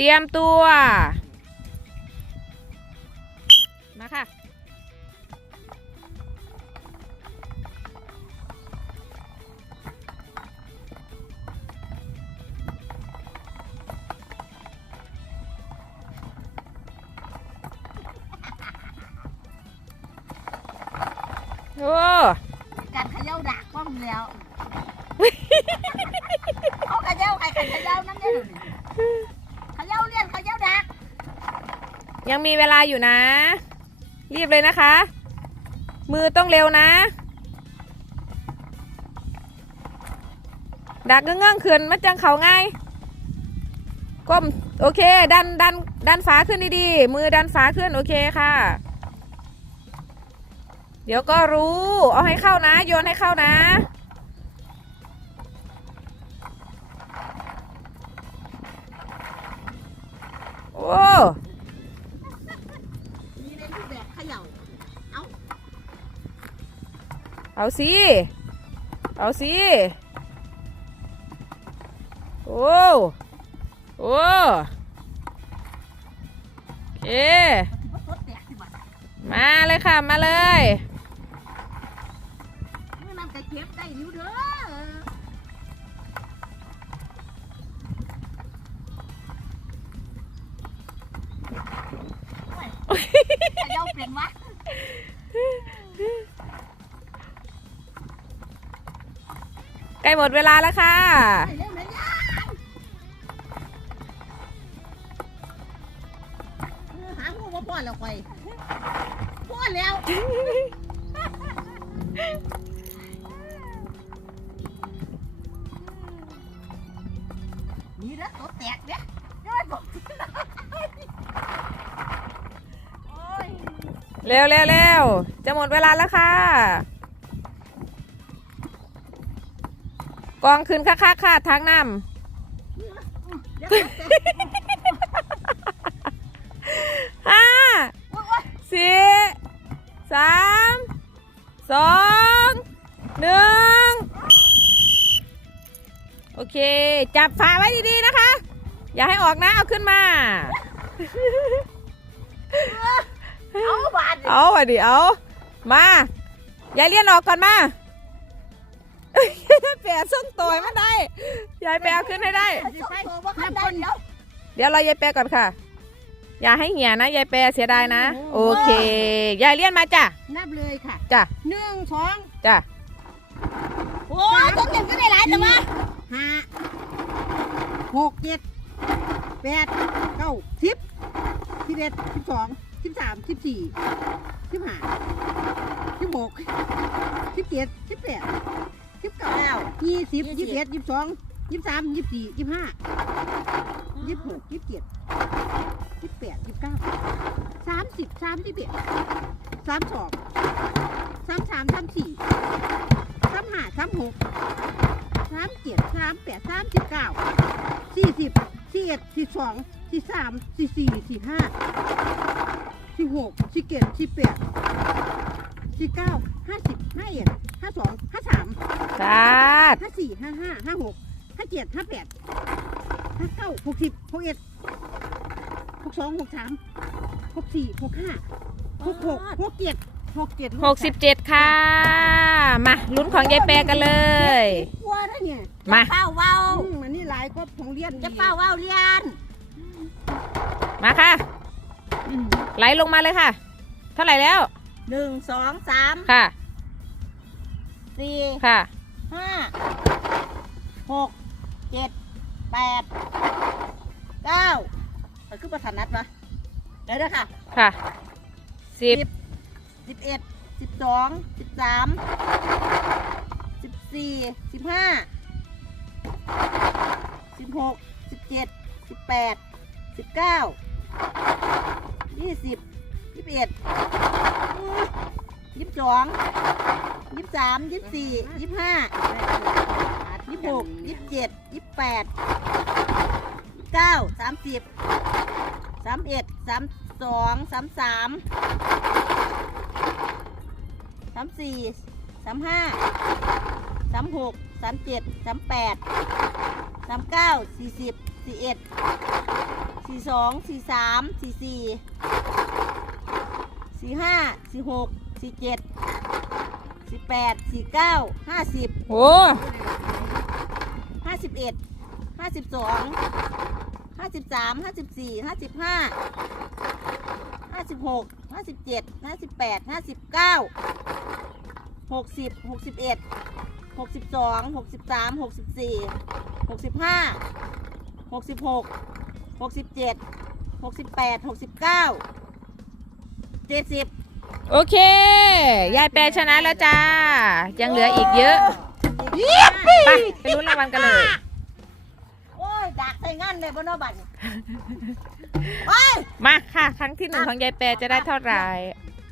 รียมตัว มาค่ะ โอ้การเขย่าดักป้อมแล้วเขาเขย่าใครเขย่านั่นเนี่ยเขย่าเลี่ยนเขย่าดัก ยังมีเวลาอยู่นะ รีบเลยนะคะ มือต้องเร็วนะ ดักเงื่องๆขึ้นมันจังเขาง่ายก้มโอเค ดันดันดันฝาขึ้นดีๆ มือดันฝาขึ้นโอเคค่ะ เดี๋ยวก็รู้ เอาให้เข้านะ โยนให้เข้านะ รูปแบบเขย่าเอาสิเอาสิโอ้โอ้โอเคมาเลยค่ะ มาเลยเมื่อนั้นก็เก็บได้อยู่เด้อ ขย่าเป็นวะใกล้หมดเวลาแล้วค่ะไปเร็วเลยยังเออหาผู้ว่าพ่อแล้วไปพ่อแล้ว นี่แล้วตัวแตกเนี่ยย้อยบอกโอ้ย เร็วเร็วเร็วจะหมดเวลาแล้วค่ะ กองคืนค่าค่าค่าทางน้เดี๋ยวตัวแตกำห้าโอ้ยโอ้ยสี่สามสองหนึ่งโอเค จับฝาไว้ดีๆนะคะ อย่าให้ออกนะ เอาขึ้นมา เอาบาดดิเอาอะดิเอามายายเลี้ยนออกก่อนมาแปะส้นตัวให้มันได้ยายแปะเอาขึ้นให้ได้สิไปว่าขันได้เดี๋ยวเดี๋ยวเรายายแปะก่อนค่ะ อย่าให้เหี่ยนะยายแปะเสียดายนะ โอเคยายเลี้ยนมาจ้ะนับเลยค่ะจ้ะหนึ่งสองจ้ะโอ้ยต้องเก็บก็ได้หลายแต่ว่าห้าหกเจ็ดแปดเก้าสิบสิบเอ็ดสิบสองสิบสามสิบสี่สิบห้าสิบหกสิบเจ็ดสิบแปดสิบเก้ายี่สิบยี่สิบเอ็ดยี่สิบสองยี่สิบสามยี่สิบสี่ยี่สิบห้ายี่สิบหกยี่สิบเจ็ดยี่สิบแปดยี่สิบเก้าสามสิบสามสิบเอ็ดสามสองสามสามสามสี่สามห้าสามหกสามเจ็ดสามแปดสามสิบเก้าสี่สิบสี่เอ็ดสี่สองสี่สามสี่สี่สี่ห้า สี่หกสี่เจ็ดสี่แปดสี่เก้าห้าสิบห้าเอ็ดห้าสองห้าสามสาดห้าสี่ห้าห้าห้าหกห้าเจ็ดห้าแปดห้าเก้าหกสิบหกเอ็ดหกสองหกสามหกสี่หกห้าหกหกหกเจ็ดหกเจ็ดหกสิบเจ็ดค่ะ มาลุ้นของยายแปะกันเลย กลัวนะเนี่ยมาเป้าเว้ามันนี่หลายก็ของเรียนจะเป้าเว้าเรียน มาค่ะ ไหลลงมาเลยค่ะ เท่าไหร่แล้ว หนึ่งสองสามค่ะ สี่ค่ะ ห้าหกเจ็ดแปดเก้ามันคือประธานนัดปะเดี๋ยวนะค่ะ ค่ะสิบสิบเอ็ดสิบสองสิบสามสิบสี่สิบห้าสิบหกสิบเจ็ดสิบแปดสิบเก้ายี่ สิบยี่สิบเอ็ดยี่สิบสองยี่สิบสามยี่สิบสี่ยี่สิบห้ายี่สิบหกยี่สิบเจ็ดยี่สิบแปดยี่สิบเก้าสามสิบสามเอ็ดสามสองสามสามสามสี่สามห้าสามหกสามเจ็ดสามแปดสามเก้าสี่สิบสี่เอ็ดสี่สองสี่สามสี่สี่ สี่ห้าสี่หกสี่เจ็ดสี่แปดสี่เก้าห้าสิบโอ้ห้าสิบเอ็ดห้าสิบสองห้าสิบสามห้าสิบสี่ห้าสิบห้าห้าสิบหกห้าสิบเจ็ดห้าสิบแปดห้าสิบเก้าหกสิบหกสิบเอ็ดหกสิบสองหกสิบสามหกสิบสี่หกสิบห้าหกสิบหกหกสิบเจ็ดหกสิบแปดหกสิบเก้า เจ็ดสิบโอเค ยายแปรชนะแล้วจ้า ยังเหลืออีกเยอะไปไปลุ้นรางวัลกันเลย โอ้ยดักใส่งานเลยบนนอบัตรโอ้ยมาค่ะ ครั้งที่หนึ่งของยายแปรจะได้เท่าไหร่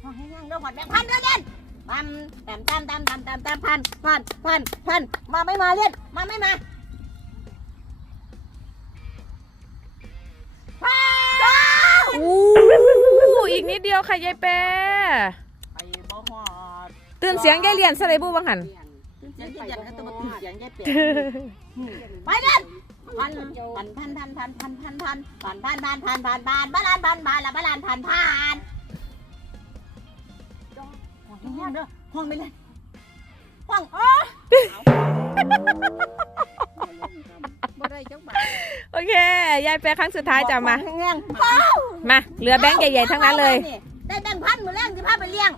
เอาให้งานเรื่องหอดแบงค์พันเดือนเดือนพันแต้มแต้มแต้มแต้มแต้มแต้มพันพันพันพันมาไม่มาเล่นมาไม่มาพันอู้ อีกนิดเดียวค่ะยายแปรไปบ่หอดตื่นเสียงยายเรียนสไลบูบังหันตื่นเสียงยันกันตัวตื่นเสียงยายเปียกไปเล่นพันพันพันพันพันพันพันพันพันพันพันพันพันพันบาลานพันบาลานบาลานพันพันห้องเด้อห้องไม่เล่นห้องอ๋อบ่ได้จังบาทโอเค ยายแปรครั้งสุดท้ายจะมาแห้งๆเป้ามา เหลือแบงค์ใหญ่ๆทั้งนั้นเลยได้แบ งค์พันมือแรงสิพาไปเลี้ยง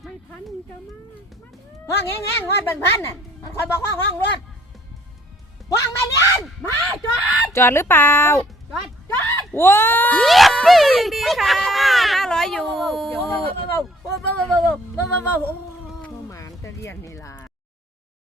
ห้องแห้งๆห้องแบงค์พันน่ะมันคอยบอกห้องห้องรถห้องไม่เลี้ยงมาจอดจอดหรือเปล่าจอดจอดว้าวดีค่ะห้าร้อยอยู่โอ้โหโอ้โหโอ้โหโอ้โหโอ้โหโอ้โหหมานจะเรียนนี่ล่ะ